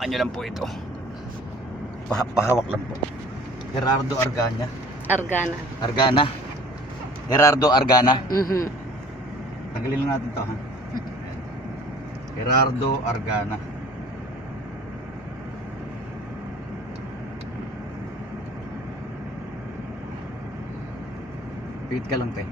Ano lang po ito. Pahawak lang po. Gerardo Argana. Argana. Argana. Gerardo Argana. Tanggalin lang natin to, ha. Gerardo Argana. Pihit ka lang, te.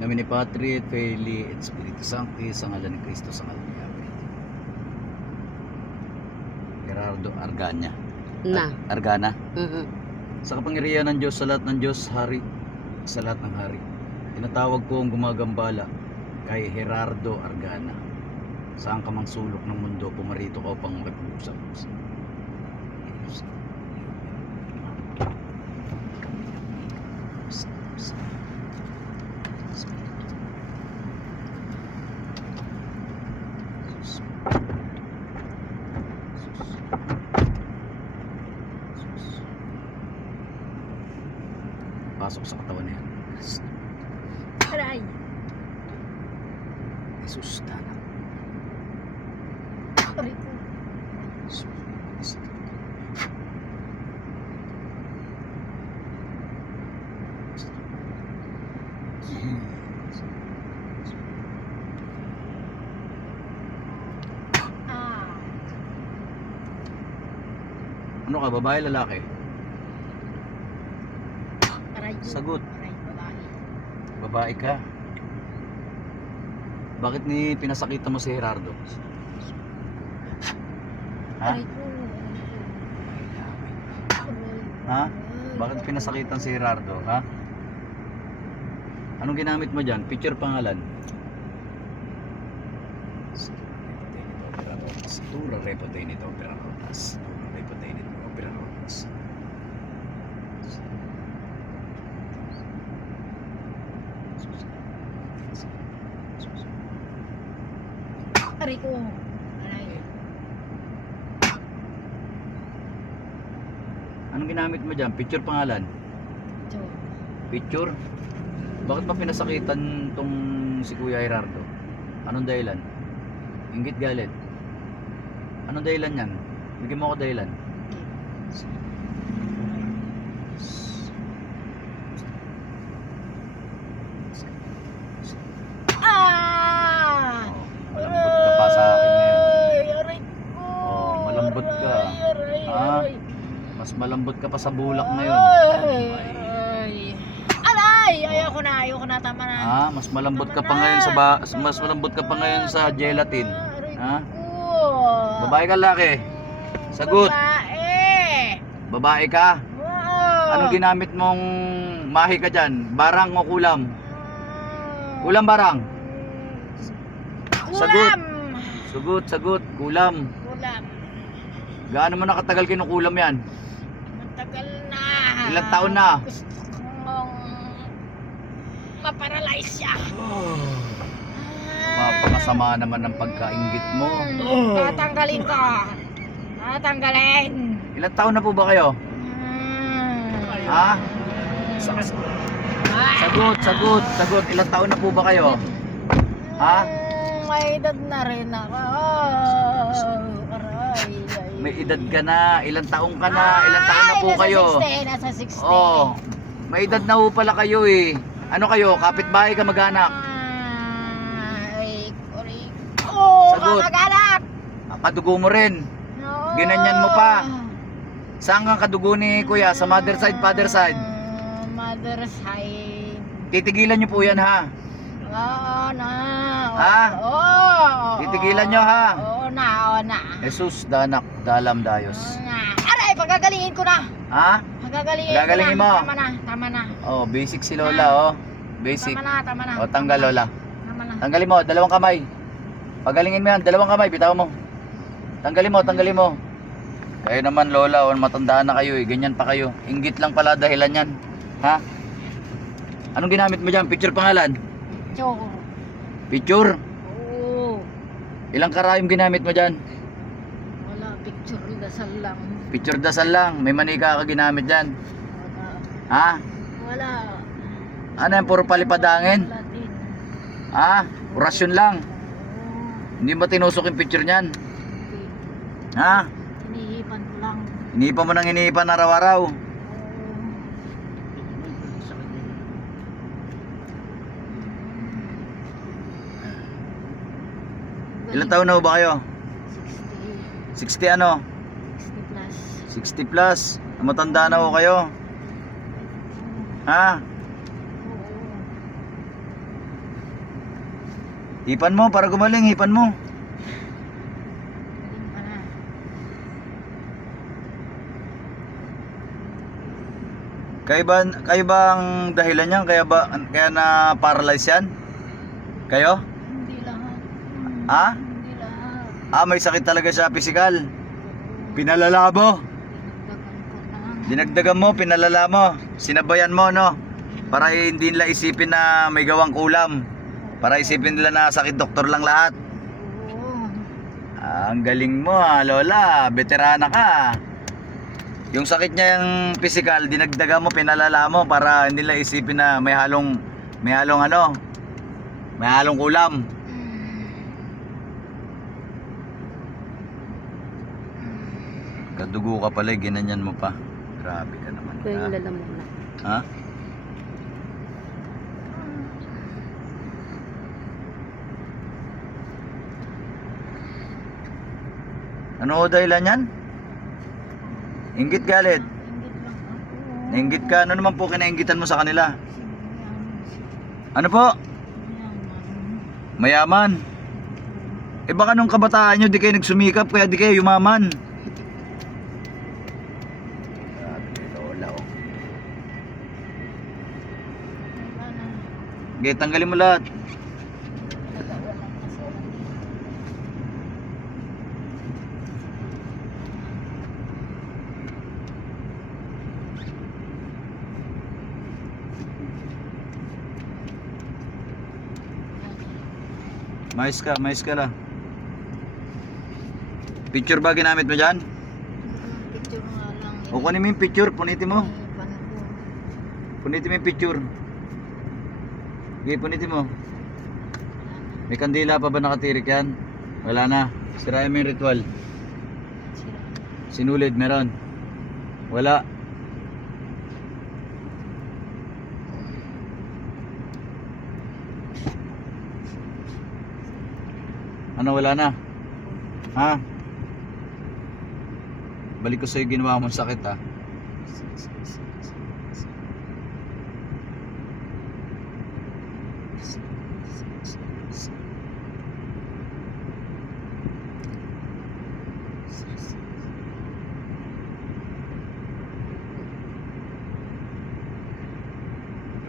Namin ni Patri, et Filii, et Spiritus Sancti, sa ngalan ni Cristo, sa ngalan ni Yahweh. Gerardo Argana. Argana. Sa kapangyarihan ng Diyos, sa lahat ng Diyos, hari, sa lahat ng hari. Tinatawag ko ang gumagambala kay Gerardo Argana. Saan ka mang sulok ng mundo, pumarito ka upang makipag-usap. Pasok sa katawan niya. Aray. Jesus, danak. Aray ko. Ano ka, babae, lalaki? Aray ko. Sagot. Aray, babae. Babae ka. Bakit ni pinasakitan mo si Gerardo? Ha? Aray ko. Ha? Bakit pinasakitan si Gerardo? Ha? Anong ginamit mo dyan? Picture pangalan. Tura repotay nito, opera rotas. Tura repotay nito, opera rotas. Aray ko. Aray. Anong ginamit mo dyan? Picture pangalan. Ito. Picture? Bakit ba pinasakitan tong si Kuya Gerardo? Anong dahilan? Inggit galit? Anong dahilan yan? Bigyan mo ako dahilan. Ah! Malambot ka pa sa akin ngayon. Aray ko. Oh, malambot ka. Aray, Ha? aray. Mas malambot ka pa sa bulak ngayon. Aray. Aray! Ayoko na. Tama na. Ha? Mas malambot ka pa ngayon mas malambot ka pa ngayon sa gelatin. Aray Ha? ko. Babae ka, lalaki? Sagot. Babae. Babae ka? Oo. Anong ginamit mong mahi ka dyan? Barang o kulam? Kulam, barang? Sagot. Sagot. Kulam. Kulam. Gaano mo nakatagal kinukulam yan? Matagal na. Ilang taon na? Gusto kong maparalyze siya. Mapakasama naman ng pagkainggit mo. Tatanggalin ko. Tatanggalin. Ilang taon na po ba kayo? Ha? Sagot. Ilang taon na po ba kayo? Ha? May edad na rin ako. Aray. May edad ka na. Ilang taon ka na? Ilang taon na po kayo? Nasa 16. Oh, may edad na po pala kayo eh. Ano kayo? Kapitbahay ka mag-anak? Ay, aray. Oh, Sagot. kamag-anak. Kadugo mo rin. No. Ginanyan mo pa. Saan kang kadugo ni kuya? Sa mother side, father side? Mother side. Titigilan nyo po yan, ha? Oo na. Ha? Oo. Titigilan nyo, ha? Oo na. Jesus, danak, dalam, dayos. Oo na. Aray, pagagalingin ko na. Ha? Pagagalingin mo. Tama na. Oh, basic si Lola, oh. Basic. Tama na. O, tanggal, Lola. Tama na. Tanggalin mo, dalawang kamay. Pagalingin mo yan, dalawang kamay, bitaw mo. Tanggalin mo. Kayo naman, Lola, matandaan na kayo eh. Ganyan pa kayo. Inggit lang pala dahilan yan. Ha? Anong ginamit mo dyan? Picture pangalan? Choco. Picture? Oo. Ilang karayom ginamit mo dyan? Wala, picture dasal lang. Picture dasal lang. May manika ka ginamit dyan. Wala. Ha? Wala. Ano yan? Puro palipadangin? Wala din. Ha? Orasyon lang. Hindi ba tinusok yung picture niyan? Ha? Hinihipan ko lang. Iniipan mo nang iniipan araw-araw. Ilan taon na ho ba kayo? 60. 60 ano? 60 plus. 60 plus. Matanda na ho kayo. Ha? Hipan mo para gumaling, hipan mo. Galing ka na. Kayo ba ang dahilan niyan? Kaya na paralyze yan? Kayo? Hindi lahat. Ha? Hindi lahat. May sakit talaga siya physical. Pinalalabo. Dinagdagan ko lang. Dinagdagan mo, pinalala mo. Sinabayan mo, no? Para hindi nila isipin na may gawang kulam. Para isipin nila na sakit doktor lang lahat. Oo. Ang galing mo, Lola. Veterana ka. Yung sakit niya yung physical, dinagdagan mo, pinalala mo para hindi nila isipin na may halong kulam. Kadugo ka pala, ginanyan mo pa. Grabe ka naman. Kaya yung lalamunan. Ha? Ano ho dahilan yan? Inggit galit. Ingit lang ako. Nainggit ka. Ano naman po kinainggitan mo sa kanila? Sinyaman. Ano po? Sinyaman. Mayaman. Eh baka nung kabataan nyo di kayo nagsumikap kaya di kayo yumaman. Grabe kay Lola, oh. Wala na. Okay, tanggalin mo lahat. Talaga walang kasalanan. Mais ka lang. Picture ba ginamit mo dyan? Picture nga lang. O kunin mo yung picture, punitin mo. Hinihipan ko. Punitin mo yung picture. Okay, punitin mo. May kandila pa ba nakatirik yan? Wala na. Sirayan mo yung ritual. Sira. Sinulid, meron. Wala. Ano, wala na? Ha? Balik ko sa'yo ginawa mong sakit, ha?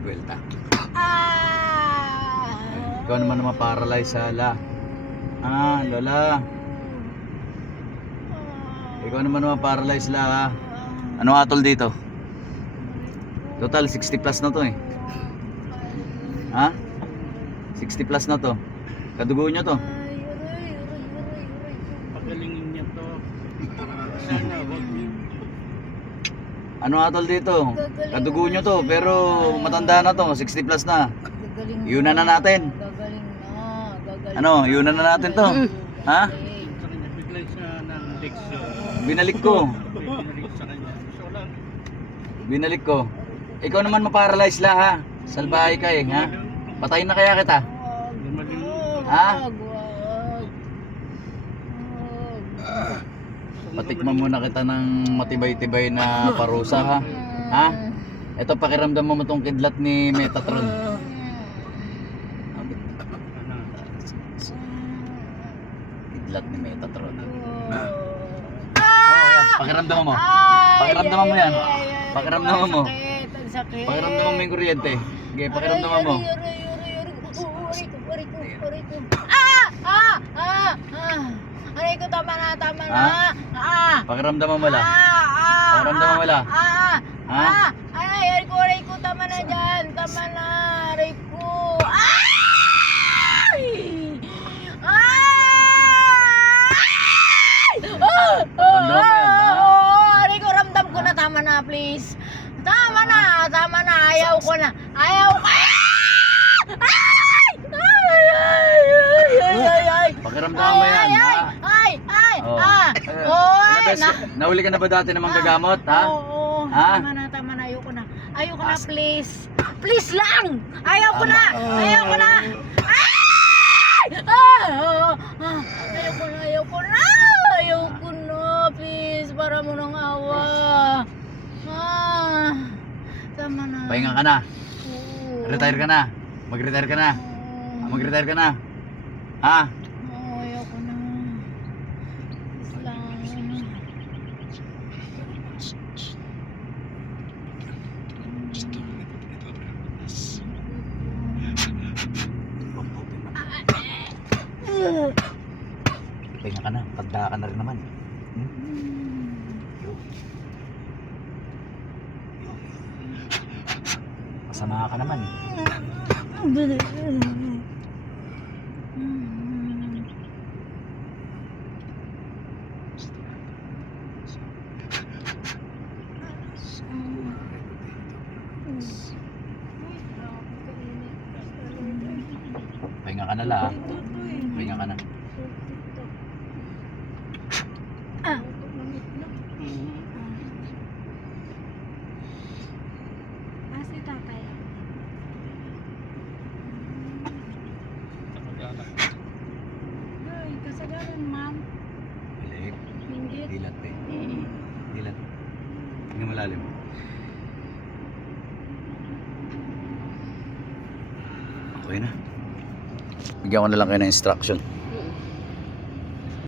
Buwelta. Ikaw naman paralyze sa ala. Lola. Ikaw naman paralyze la, ha? Ano atol dito? Total 60 plus na to, eh. Ha? 60 plus na to. Kadugo nyo to. Pagalingin niya to. Sana wag niyo. Ano atol dito? Kadugo nyo to, pero matanda na to, 60 plus na. Gagaling Iunan na natin. Gagaling na. Gagaling Ano, iunan na natin to. Ha? Sa kanya bigla siya ng leksyon. Binalik ko. Binalik sa kanya. So lang. Binalik ko. Ikaw naman maparalyze la, ha? Salbahay ka, eh, ha? Patayin na kaya kita. Ha? Patikman muna kita ng matibay-tibay na parusa, ha? Ha? Ito, pakiramdam mo itong kidlat ni Metatron. Kidlat ni Metatron. Oh, yan. Pakiramdaman mo. Pakiramdaman mo yan. Pakiramdaman mo. Pakiramdaman mo yung kuryente. Okay, pakiramdaman mo. Aray ko, tama na, tama na. Pakiramdaman mo la. Pakiramdaman mo la. Aray ko, tama na dyan. Tama na, aray ko. Ay! Ramdam mo yan, ha? Aray ko, ramdam ko na, tama na, please. Tama na, ayaw ko na. Ayaw ko. Ay! Ay! sa, nahuli ka na ba dati ng manggagamot, ha? Oo, Ha? tama na, ayoko na. Ayoko na, please. Please lang! Ayoko na! Ayoko na! Ayoko na, please. Para mo ng awa. Tama na. Pahinga ka na. Oo. Retire ka na. Mag-retire ka na. Mag-retire ka na. Ha? Ayoko na. Please lang. Pahinga ka na. Tanda ka na rin naman. Masama ka naman. Pahinga ka na la. Pahinga ka na. Si tatay. Ay, kasagaran, ma'am. Balik. Hinggit. Dilat eh. Dilat. Tingnan malalim. Okay na. Bigyan ko na lang kayo ng instruction.